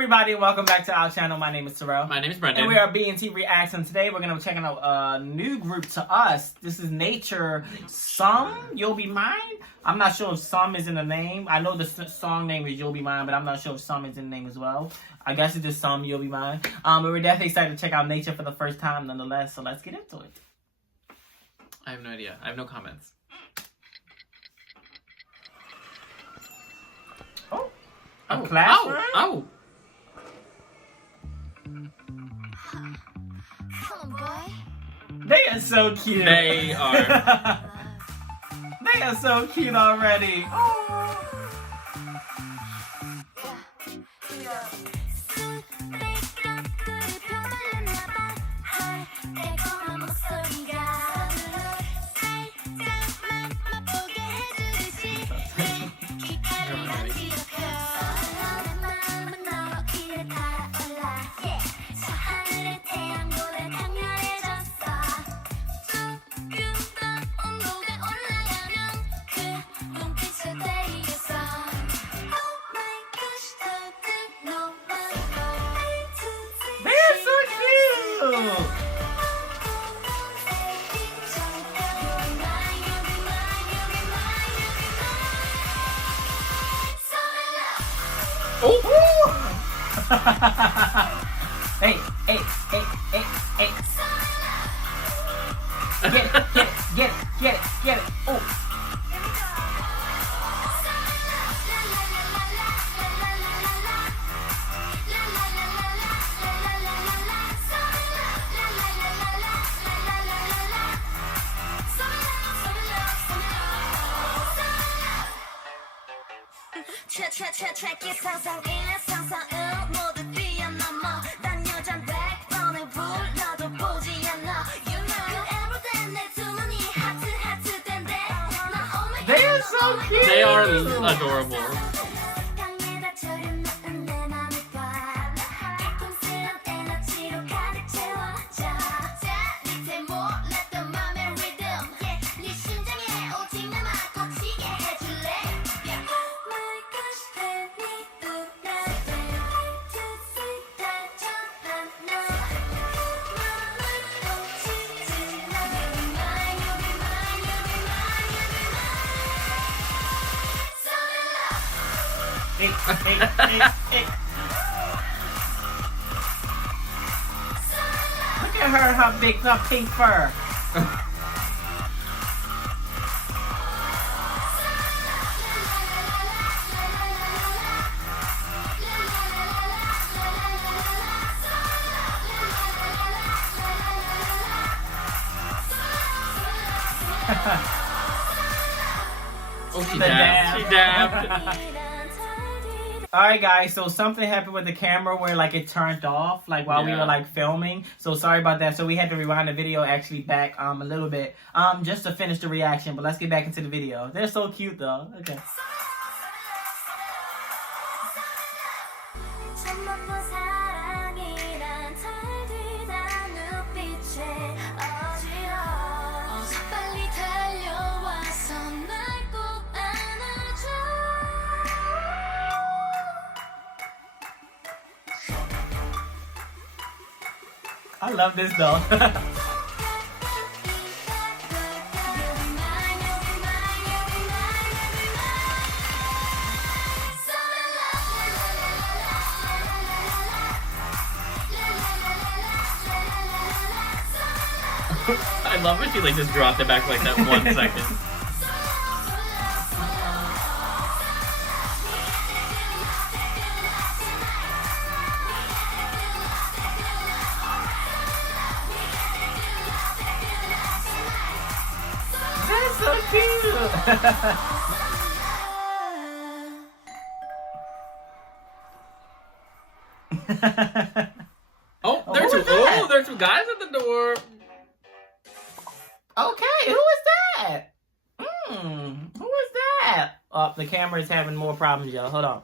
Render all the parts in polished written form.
everybody, and welcome back to our channel. My name is Terrell. My name is Brendan. And we are BNT Reacts, and today we're going to be checking out a new group to us. This is Nature. Some, You'll Be Mine. I'm not sure if Some is in the name. I know the song name is You'll Be Mine, but I'm not sure if Some is in the name as well. I guess it's just Some, You'll Be Mine. But we're definitely excited to check out Nature for the first time nonetheless, so let's get into it. I have no idea. I have no comments. A classroom? Oh! They are so cute. They are. They are so cute already. Hey, hey, hey, hey, hey. Get it, get it, get it, get it, get it. Oh. 최최최최기 상상이네 상상은 모두 뛰어넘어 난 여잔 100번을 불러도 보지 않아 You know everyday 내 두 눈이 하트 하트 된대 난 oh my God They are so cute. They are adorable. 강에다 절여놓은 내 맘을 봐 깨끗스런 에너지로 가득 채워져 밑에 몰랐던 맘의 rhythm Yeah 네 심장에 오직 나만 꽂히게 해줄래 Yeah My gosh baby 누나들 to see that 저런 너 맘을 꽂히지 마 You'll be mine, you'll be mine, you'll be mine, you'll be mine So in love Hey, hey, hey, hey. Look at her, her big, her pink fur. Oh, she The dabbed. She dab. dabbed. Alright guys, so something happened with the camera where like it turned off like while we Yeah. were like filming. So sorry about that. So we had to rewind the video actually back a little bit just to finish the reaction, but let's get back into the video. They're so cute though. Okay. 처음 본 사랑이란 달디다 눈빛에 어지러워 빨리 달려와서 날 꼭 안아줘 I love this though. I love when she like just dropped it back like that 1 second. They're so cute. Oh, Oh, there are who two. is that? Oh, there are two guys at the door. Okay, who is that? Who is that? Oh, the camera is having more problems, y'all. Hold on.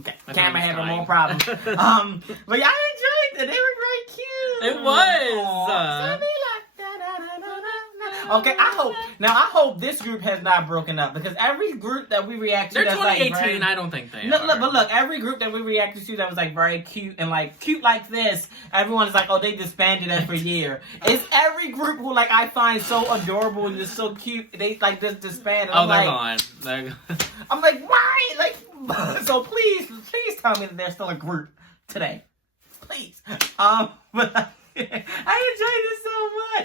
Okay, My camera phone's having dying. more problems. But y'all enjoyed it. They were very cute. It was. Aw, Okay, I hope this group has not broken up because every group that we react to They're that's 2018. like very, I don't think they look, are. look, but look, every group that we reacted to that was like very cute and like cute like this, everyone is like, oh, they disbanded after a year. It's every group who like I find so adorable and just so cute. They like just disbanded. Oh, I'm they're like, gone. They're gone. I'm like, why? Like, so please tell me that there's still a group today, please. But I enjoyed it so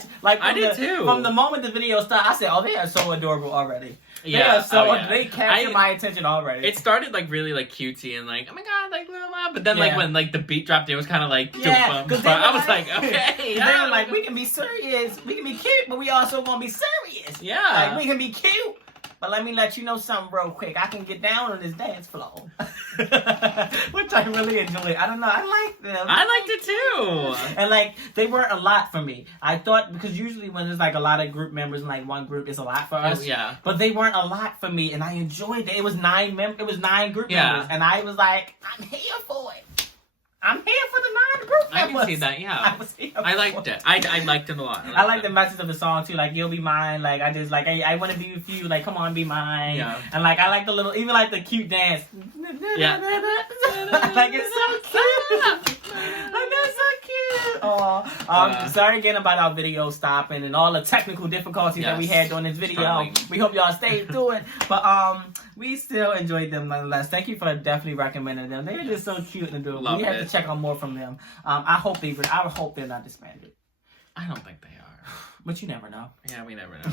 much. Like I did too. From the moment the video started, I said, "Oh, they are so adorable already." Yeah, they captured my attention already. It started like really like cutesy and like, oh my god, like blah, blah. But then like Yeah. when like the beat dropped, it was kind of like Yeah, dum-bum. 'cause But they I were was like, okay, they were like, we can be serious, we can be cute, but we also gonna be serious. Yeah. Like we can be cute. But let me let you know something real quick. I can get down on this dance floor. Which I really enjoy. I don't know. I like them. I liked it too. And like they weren't a lot for me. I thought because usually when there's like a lot of group members in like one group, it's a lot for us. Yeah. But they weren't a lot for me, and I enjoyed it. It was 9 group Yeah. members, and I was like, I'm here for it. I'm here for the 9 group I members. can see that. Yeah. I was here I for liked it. I liked it a lot. I like the message of the song too. Like you'll be mine. Like I just like I want to be with you. Like come on, be mine. Yeah. And like I like the little, even like the cute dance. Yeah. Like it's so cute. Like that's so cute. Oh, sorry again about our video stopping and all the technical difficulties that we had during this video. Struggling. We hope y'all stayed through it, but we still enjoyed them nonetheless. Thank you for definitely recommending them. They're just so cute and adorable. Love We have it. to check on more from them. I hope they're not disbanded, I don't think they are. but you never know. Yeah, we never know.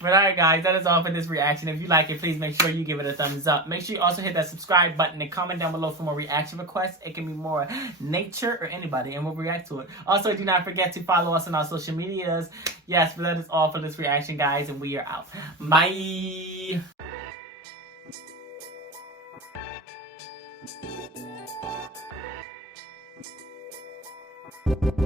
But alright guys, that is all for this reaction. If you like it, please make sure you give it a thumbs up. Make sure you also hit that subscribe button and comment down below for more reaction requests. It can be more nature or anybody and we'll react to it. Also, do not forget to follow us on our social medias. Yes, but that is all for this reaction guys and we are out. Bye! Thank you.